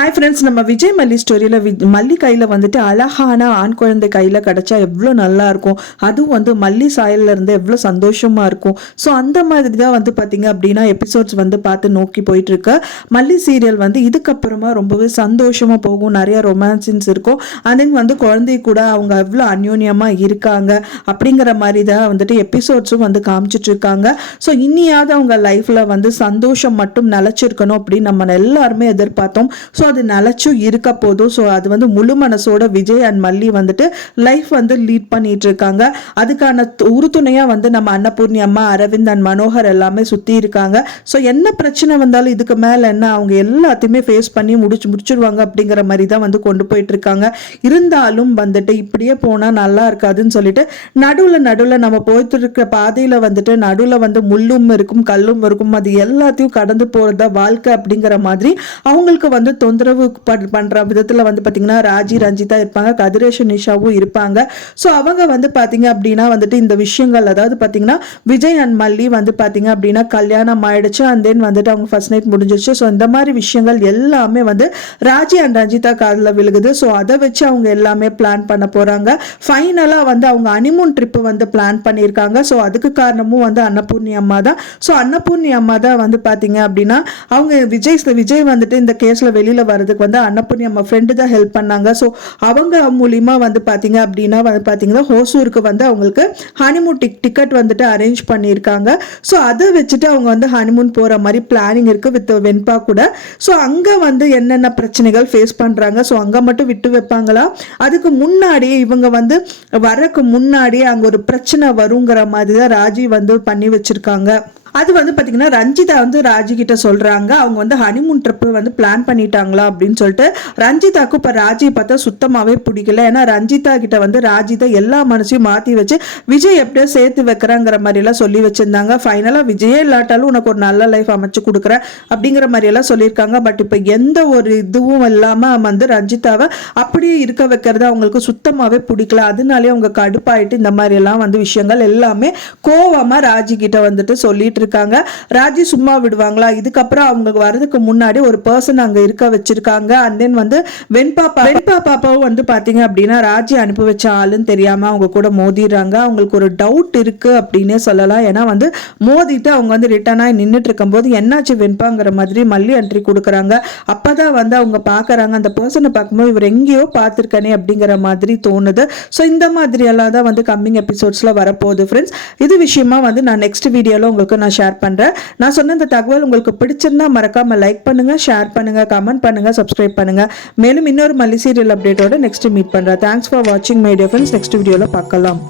Hi friends, நம்ம விஜய் மல்லி ஸ்டோரியில் மல்லி கையில் வந்துட்டு அழகான ஆண் குழந்தை கையில் கிடச்சா எவ்வளோ நல்லா இருக்கும். அதுவும் வந்து மல்லி சாயலில் இருந்து எவ்வளோ சந்தோஷமாக இருக்கும். ஸோ அந்த மாதிரி தான் வந்து பார்த்தீங்க அப்படின்னா எபிசோட்ஸ் வந்து பார்த்து நோக்கி போயிட்டுருக்கு. மல்லி சீரியல் வந்து இதுக்கப்புறமா ரொம்பவே சந்தோஷமாக போகும். நிறைய ரொமான்சின்ஸ் இருக்கும். அண்ட் தென் வந்து குழந்தை கூட அவங்க எவ்வளோ அந்யோன்யமாக இருக்காங்க அப்படிங்கிற மாதிரி தான் வந்துட்டு எபிசோட்ஸும் வந்து காமிச்சிட்டு இருக்காங்க. ஸோ இனியாவது அவங்க லைஃப்பில் வந்து சந்தோஷம் மட்டும் நிலச்சிருக்கணும் அப்படின்னு நம்ம எல்லாருமே எதிர்பார்த்தோம். ஸோ அது நிலச்சும் இருக்க போதும். ஸோ அது வந்து முழு மனசோட விஜய் அண்ட் மல்லி வந்துட்டு லைஃப் வந்து லீட் பண்ணிட்டு இருக்காங்க. அதுக்கான உறுதுணையா வந்து நம்ம அன்னபூர்ணி அம்மா, அரவிந்த் அண்ட் மனோகர் எல்லாமே சுத்தி இருக்காங்க. ஸோ என்ன பிரச்சனை வந்தாலும் இதுக்கு மேல என்ன அவங்க எல்லாத்தையுமே ஃபேஸ் பண்ணி முடிச்சிருவாங்க அப்படிங்கிற மாதிரி தான் வந்து கொண்டு போயிட்டு இருக்காங்க. இருந்தாலும் வந்துட்டு இப்படியே போனா நல்லா இருக்காதுன்னு சொல்லிட்டு நடுவில் நம்ம போயிட்டு இருக்க பாதையில வந்துட்டு நடுவில் வந்து முள்ளும் இருக்கும் கல்லும் இருக்கும். அது எல்லாத்தையும் கடந்து போறதா வாழ்க்கை அப்படிங்கிற மாதிரி அவங்களுக்கு வந்து தொந்தரவு பண்ற விதத்துல வந்து பாத்தீங்கன்னா ராஜி, ரஞ்சிதா இருப்பாங்க, கதிரேஷ், நிஷாவும் இருப்பாங்க. ஸோ அவங்க வந்து பாத்தீங்க அப்படின்னா வந்துட்டு இந்த விஷயங்கள், அதாவது பாத்தீங்கன்னா விஜய் அண்ட் மல்லி வந்து பாத்தீங்க அப்படின்னா கல்யாணம் ஆயிடுச்சு. அண்ட் தென் வந்துட்டு அவங்க ஃபர்ஸ்ட் நைட் முடிஞ்சிருச்சு. ஸோ இந்த மாதிரி விஷயங்கள் எல்லாமே வந்து ராஜி அண்ட் ரஞ்சிதா காதில் விழுகுது. ஸோ அதை வச்சு அவங்க எல்லாமே பிளான் பண்ண போறாங்க. ஃபைனலா வந்து அவங்க ஹனிமூன் ட்ரிப் வந்து பிளான் பண்ணியிருக்காங்க. ஸோ அதுக்கு காரணமும் வந்து அன்னபூர்ணி அம்மா தான். ஸோ அன்னபூர்ணி அம்மா தான் வந்து பாத்தீங்க அப்படின்னா அவங்க விஜய் வந்துட்டு இந்த கேஸ்ல வெளியில வரதுக்கு வந்து அன்னபூர்ணி அம்மா ஃப்ரெண்டு தான் ஹெல்ப் பண்ணாங்க. ஸோ அவங்க மூலியமா வந்து பாத்தீங்க அப்படின்னா வந்து பாத்தீங்கன்னா ஹோசூருக்கு வந்து அவங்களுக்கு ஹனிமூன் டிக்கெட் வந்துட்டு அரேஞ்ச் பண்ணியிருக்காங்க. ஸோ அதை வச்சுட்டு அவங்க வந்து ஹனிமூன் போற மாதிரி பிளானிங் இருக்கு வித் வெண்பா கூட. ஸோ அங்க வந்து என்னென்ன பிரச்சனைகள் ஃபேஸ் பண்றாங்க, ஸோ அங்க மட்டும் விட்டு வைப்பாங்களா, அதுக்கு முன்னாடியே இவங்க வந்து வரக்கு முன்னாடியே அங்க ஒரு பிரச்சனை வருங்கிற மாதிரி தான் ராஜி வந்து பண்ணி வச்சிருக்காங்க. அது வந்து பார்த்தீங்கன்னா ரஞ்சிதா வந்து ராஜி கிட்ட சொல்றாங்க, அவங்க வந்து ஹனிமூன் ட்ரிப் வந்து பிளான் பண்ணிட்டாங்களா அப்படின்னு சொல்லிட்டு. ரஞ்சிதாக்கு இப்போ ராஜியை பார்த்தா சுத்தமாகவே பிடிக்கல. ஏன்னா ரஞ்சிதா கிட்ட வந்து ராஜிதா எல்லா மனசையும் மாற்றி வச்சு விஜய் எப்படியோ சேர்த்து வைக்கிறாங்கிற மாதிரியெல்லாம் சொல்லி வச்சிருந்தாங்க. ஃபைனலாக விஜயே இல்லாட்டாலும் உனக்கு ஒரு நல்ல லைஃப் அமைச்சு கொடுக்குறேன் அப்படிங்கிற மாதிரியெல்லாம் சொல்லியிருக்காங்க. பட் இப்போ எந்த ஒரு இதுவும் இல்லாமல் வந்து ரஞ்சிதாவை அப்படியே இருக்க வைக்கிறது அவங்களுக்கு சுத்தமாகவே பிடிக்கல. அதனாலே அவங்க கடுப்பாயிட்டு இந்த மாதிரி எல்லாம் வந்து விஷயங்கள் எல்லாமே கோவமாக ராஜி கிட்ட வந்துட்டு சொல்லிட்டு இருக்காங்க. ராஜி சும்மா விடுவாங்களா? இதுக்கப்புறம் அவங்க வரதுக்கு முன்னாடி ஒரு பர்சன் அங்க இருக்க வச்சிருக்காங்க. அண்ட் தென் வந்து வெண்பா பாப்பாவும் வந்து பாத்தீங்க அப்படின்னா ராஜி அனுப்பி வச்ச ஆளுன்னு தெரியாம அவங்க கூட மோதிடுறாங்க. அவங்களுக்கு ஒரு டவுட் இருக்கு அப்படின்னே சொல்லலாம். ஏன்னா வந்து மோதிட்டு அவங்க வந்து ரிட்டர்ன் ஆகி நின்றுட்டு இருக்கும் போது என்னாச்சு வெண்பாங்கிற மாதிரி மல்லி என்ட்ரி கொடுக்குறாங்க. அப்பதான் வந்து அவங்க பாக்குறாங்க, அந்த பர்சனை பார்க்கும்போது இவர் எங்கேயோ பார்த்திருக்கனே அப்படிங்கிற மாதிரி தோணுது. ஸோ இந்த மாதிரி எல்லாம் தான் வந்து கம்மிங் எபிசோட்ஸ்ல வரப்போகுது ஃப்ரெண்ட்ஸ். இது விஷயமா வந்து நான் நெக்ஸ்ட் வீடியோல உங்களுக்கு நான் ஷேர் பண்றேன். நான் சொன்ன இந்த தகவல் உங்களுக்கு பிடிச்சிருந்தா மறக்காம லைக் பண்ணுங்க, ஷேர் பண்ணுங்க, கமெண்ட் பண்ணுங்க, சப்ஸ்கிரைப் பண்ணுங்க. மேலும் இன்னொரு மல்லி சீரியல் அப்டேட்டோட நெக்ஸ்ட் மீட் பண்றேன். தேங்க்ஸ் ஃபார் வாட்சிங் மை டியர் ஃப்ரெண்ட்ஸ். நெக்ஸ்ட் வீடியோல பார்க்கலாம்.